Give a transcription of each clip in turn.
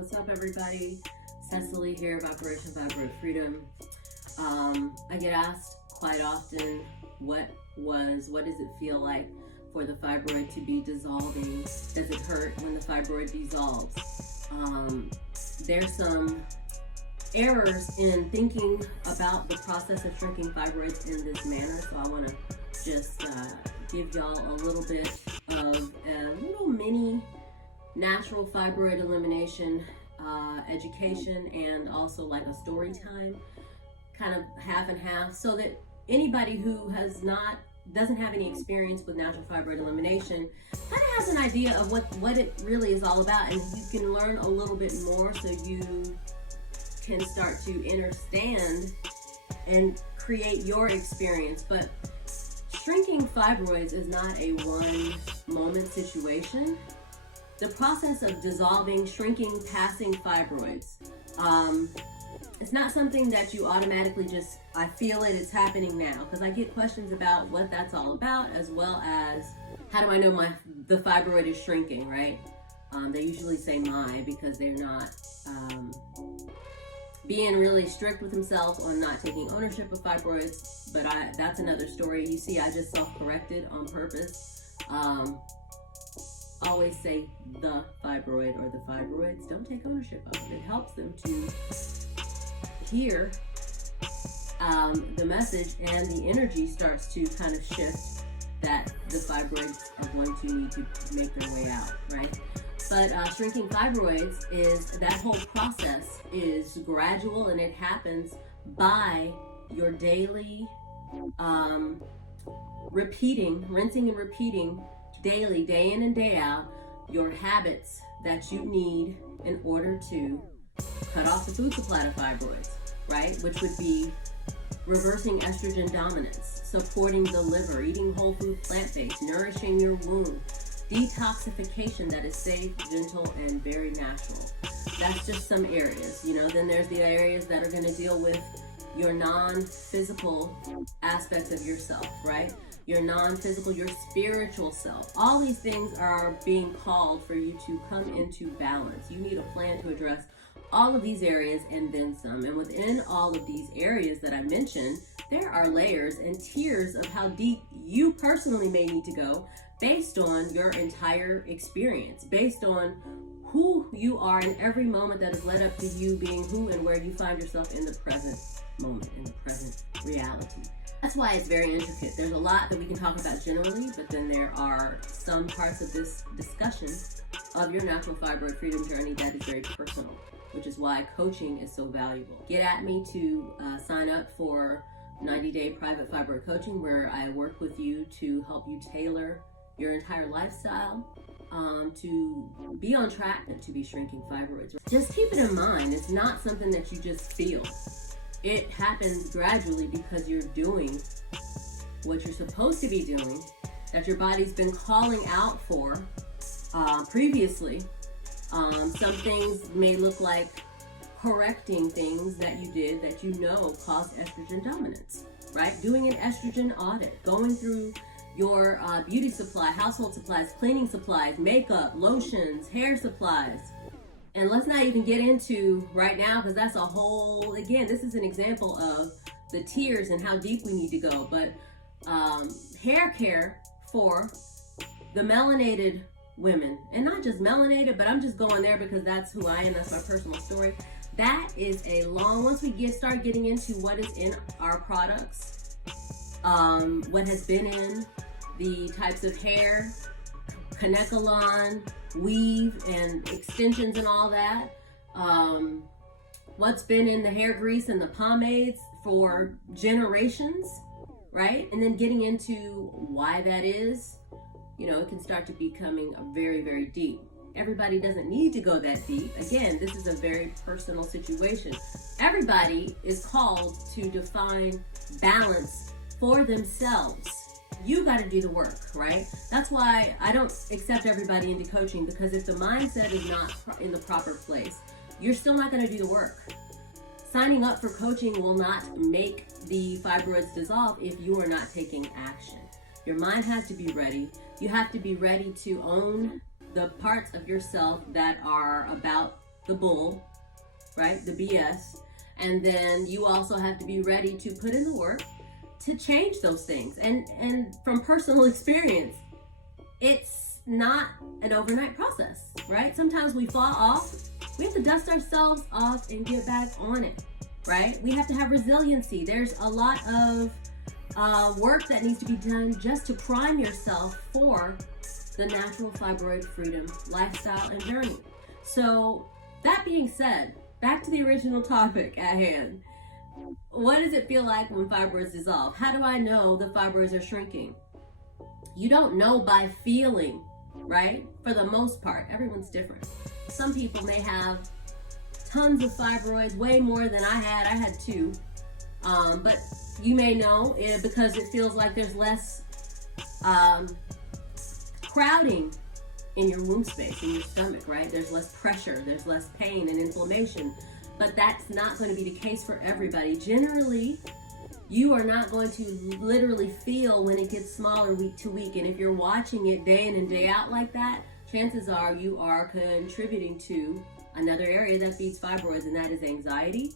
What's up, everybody? Cecily here, Vibration Fibroid Freedom. I get asked quite often, what does it feel like for the fibroid to be dissolving? Does it hurt when the fibroid dissolves? There's some errors in thinking about the process of shrinking fibroids in this manner, so I want to just give y'all a little bit of a little mini natural fibroid elimination education, and also like a story time, kind of half and half, so that anybody who doesn't have any experience with natural fibroid elimination kind of has an idea of what it really is all about, and you can learn a little bit more so you can start to understand and create your experience. But shrinking fibroids is not a one moment situation. The process of dissolving, shrinking, passing fibroids, it's not something that you automatically just, I feel it, it's happening now. Because I get questions about what that's all about, as well as how do I know the fibroid is shrinking, right? They usually say because they're not being really strict with themselves on not taking ownership of fibroids. But that's another story. You see, I just self-corrected on purpose. Always say the fibroid or the fibroids. Don't take ownership of it. It helps them to hear the message, and the energy starts to kind of shift that the fibroids are going to need to make their way out, right? But shrinking fibroids is, that whole process is gradual, and it happens by your daily rinsing and repeating daily, day in and day out, your habits that you need in order to cut off the food supply to fibroids, right? Which would be reversing estrogen dominance, supporting the liver, eating whole food, plant-based, nourishing your womb, detoxification that is safe, gentle, and very natural. That's just some areas, Then there's the areas that are going to deal with your non-physical aspects of yourself, right? Your non-physical, your spiritual self. All these things are being called for you to come into balance. You need a plan to address all of these areas and then some. And within all of these areas that I mentioned, there are layers and tiers of how deep you personally may need to go based on your entire experience, based on who you are in every moment that has led up to you being who and where you find yourself in the present moment, in the present reality. That's why it's very intricate. There's a lot that we can talk about generally, but then there are some parts of this discussion of your natural fibroid freedom journey that is very personal, which is why coaching is so valuable. Get at me to sign up for 90-day private fibroid coaching, where I work with you to help you tailor your entire lifestyle to be on track and to be shrinking fibroids. Just keep it in mind, it's not something that you just feel. It happens gradually because you're doing what you're supposed to be doing, that your body's been calling out for previously. Some things may look like correcting things that you did that caused estrogen dominance, right? Doing an estrogen audit, going through your beauty supply, household supplies, cleaning supplies, makeup, lotions, hair supplies. And let's not even get into right now, because that's a whole, again, this is an example of the tiers and how deep we need to go. But hair care for the melanated women, and not just melanated, but I'm just going there because that's who I am, that's my personal story. That is a long, once we start getting into what is in our products, what has been in the types of hair, Kanekalon, weave and extensions and all that, what's been in the hair grease and the pomades for generations, right? And then getting into why that is, it can start to becoming very, very deep. Everybody doesn't need to go that deep. Again, this is a very personal situation. Everybody is called to define balance for themselves. You got to do the work, right? That's why I don't accept everybody into coaching, because if the mindset is not in the proper place, you're still not going to do the work. Signing up for coaching will not make the fibroids dissolve if you are not taking action. Your mind has to be ready. You have to be ready to own the parts of yourself that are about the bull, right? The BS. And then you also have to be ready to put in the work to change those things. And from personal experience, it's not an overnight process, right? Sometimes we fall off. We have to dust ourselves off and get back on it, right? We have to have resiliency. There's a lot of work that needs to be done just to prime yourself for the natural fibroid freedom lifestyle and journey. So that being said, back to the original topic at hand. What does it feel like when fibroids dissolve? How do I know the fibroids are shrinking? You don't know by feeling, right? For the most part, everyone's different. Some people may have tons of fibroids, way more than I had. I had 2. But you may know it because it feels like there's less crowding in your womb space, in your stomach, right? There's less pressure, there's less pain and inflammation, but that's not going to be the case for everybody. Generally, you are not going to literally feel when it gets smaller week to week, and if you're watching it day in and day out like that, chances are you are contributing to another area that feeds fibroids, and that is anxiety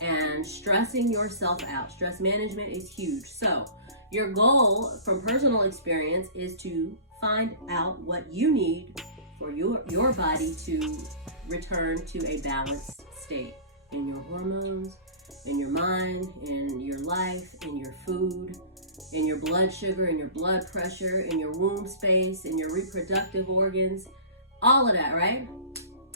and stressing yourself out. Stress management is huge. So your goal from personal experience is to find out what you need for your body to return to a balanced state in your hormones, in your mind, in your life, in your food, in your blood sugar, in your blood pressure, in your womb space, in your reproductive organs, all of that, right?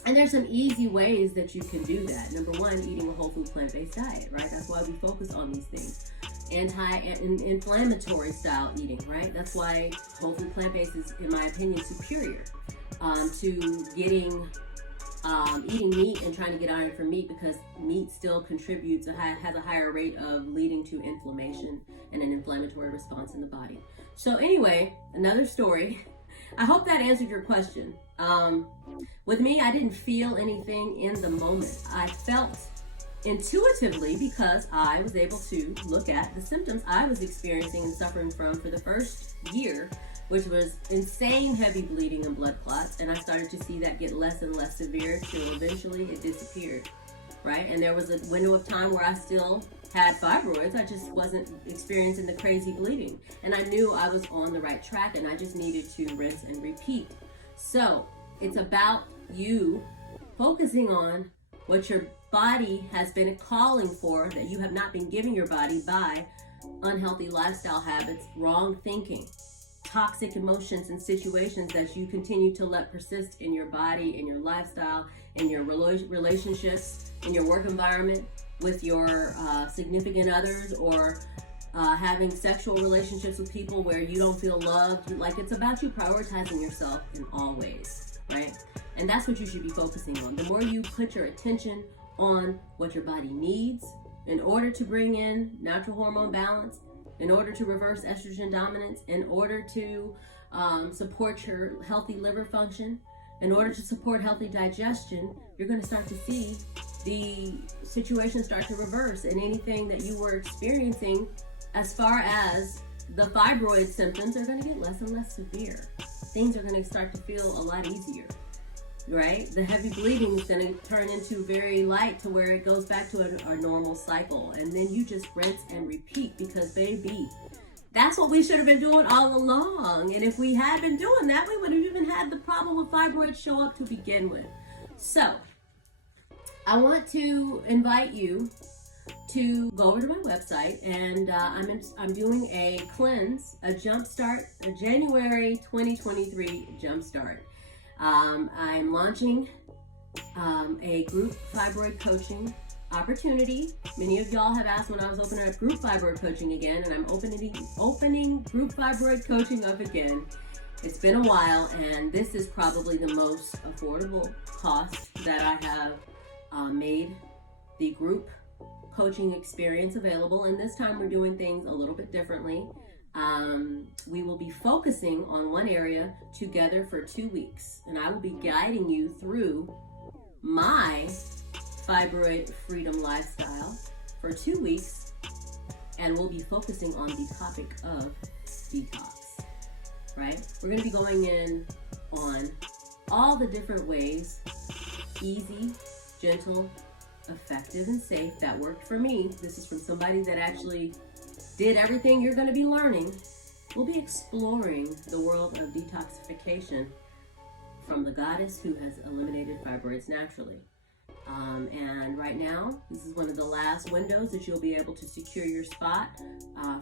And there's some easy ways that you can do that. Number 1, eating a whole food plant-based diet, right? That's why we focus on these things. Anti-inflammatory style eating, right? That's why whole food plant-based is, in my opinion, superior to eating meat and trying to get iron from meat, because meat still contributes, has a higher rate of leading to inflammation and an inflammatory response in the body. So anyway, another story. I hope that answered your question. With me, I didn't feel anything in the moment. I felt intuitively because I was able to look at the symptoms I was experiencing and suffering from for the first year, which was insane heavy bleeding and blood clots. And I started to see that get less and less severe till eventually it disappeared, right? And there was a window of time where I still had fibroids. I just wasn't experiencing the crazy bleeding. And I knew I was on the right track, and I just needed to rinse and repeat. So it's about you focusing on what your body has been calling for that you have not been giving your body by unhealthy lifestyle habits, wrong thinking, toxic emotions and situations that you continue to let persist in your body, in your lifestyle, in your relationships, in your work environment, with your significant others, or having sexual relationships with people where you don't feel loved. Like, it's about you prioritizing yourself in all ways, right? And that's what you should be focusing on. The more you put your attention on what your body needs in order to bring in natural hormone balance, in order to reverse estrogen dominance, in order to support your healthy liver function, in order to support healthy digestion, you're going to start to see the situation start to reverse, and anything that you were experiencing as far as the fibroid symptoms are going to get less and less severe. Things are going to start to feel a lot easier, right? The heavy bleeding is going to turn into very light to where it goes back to a normal cycle. And then you just rinse and repeat, because baby, that's what we should have been doing all along. And if we had been doing that, we would have even had the problem with fibroids show up to begin with. So I want to invite you to go over to my website, and I'm doing a cleanse, a jumpstart, a January 2023 jumpstart. I'm launching a Group Fibroid Coaching opportunity. Many of y'all have asked when I was opening up Group Fibroid Coaching again, and I'm opening Group Fibroid Coaching up again. It's been a while, and this is probably the most affordable cost that I have made the group coaching experience available. And this time we're doing things a little bit differently. We will be focusing on one area together for 2 weeks, and I will be guiding you through my fibroid freedom lifestyle for 2 weeks, and we'll be focusing on the topic of detox, right? We're going to be going in on all the different ways easy, gentle, effective, and safe. That worked for me. This is from somebody that actually did everything you're going to be learning. We'll be exploring the world of detoxification from the goddess who has eliminated fibroids naturally. And right now, this is one of the last windows that you'll be able to secure your spot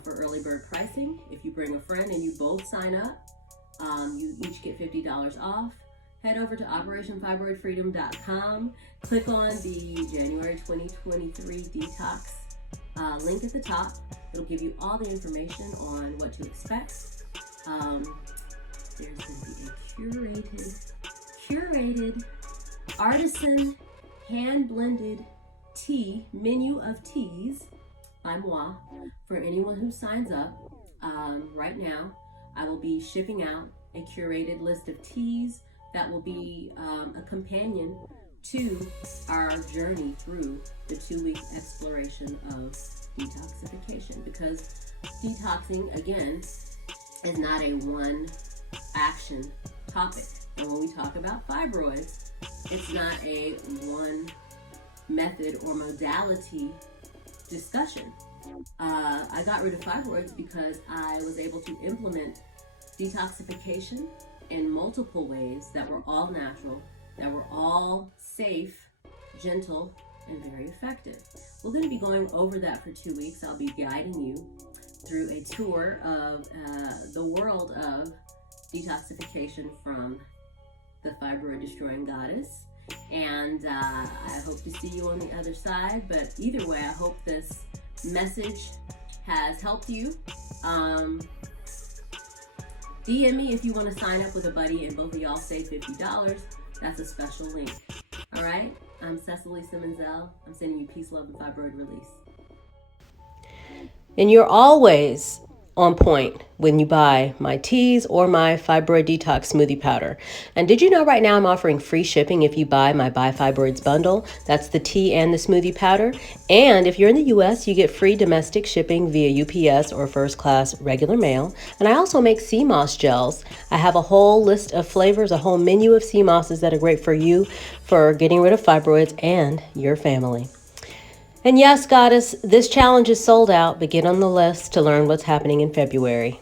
for early bird pricing. If you bring a friend and you both sign up, you each get $50 off. Head over to operationfibroidfreedom.com. Click on the January 2023 detox link at the top. It'll give you all the information on what to expect. There's going to be a curated, artisan, hand-blended tea, menu of teas by moi for anyone who signs up. Right now, I will be shipping out a curated list of teas that will be a companion to our journey through the 2-week exploration of detoxification, because detoxing, again, is not a one action topic. And when we talk about fibroids, it's not a one method or modality discussion. I got rid of fibroids because I was able to implement detoxification in multiple ways that were all natural, that were all safe, gentle, and very effective. We're going to be going over that for 2 weeks. I'll be guiding you through a tour of the world of detoxification from the fibroid destroying goddess. And I hope to see you on the other side. But either way, I hope this message has helped you. DM me if you want to sign up with a buddy and both of y'all save $50. That's a special link. All right? I'm Cecily Simonzel. I'm sending you peace, love, and fibroid release. And you're always on point when you buy my teas or my Fibroid Detox Smoothie Powder. And did you know right now I'm offering free shipping if you buy my Buy Fibroids bundle? That's the tea and the smoothie powder. And if you're in the US, you get free domestic shipping via UPS or first class regular mail. And I also make sea moss gels. I have a whole list of flavors, a whole menu of sea mosses that are great for you for getting rid of fibroids and your family. And yes, Goddess, this challenge is sold out, but get on the list to learn what's happening in February.